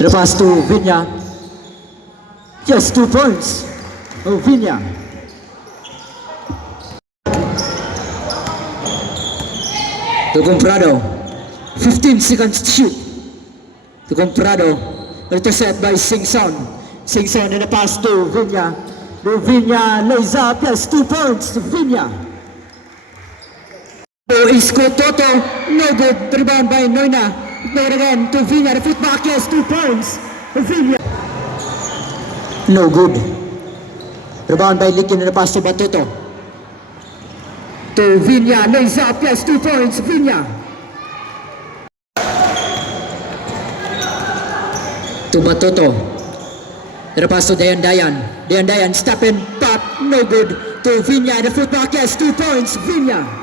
The pass to Vinya. Just 2 points. Oh, Vinya. To Comprado. 15 seconds to shoot. To Comprado. Intercept by Sing Son. Sing Son in the pass to Vinya. To Vinya lays up. Yes, 2 points to Vinya. To Isko Toto. No good. Rebound by Noina. Play it again to Vinya. The foot back. Yes, 2 points. Vinya. No good. Rebound by Likin in the pass to Batoto. To Vinya. Lays up. Yes, 2 points. Vinya. To Batoto. The pass to Dayan Dayan. Dayan Dayan step in, but no good. To Vinya. The foot back. Yes, 2 points. Vinya.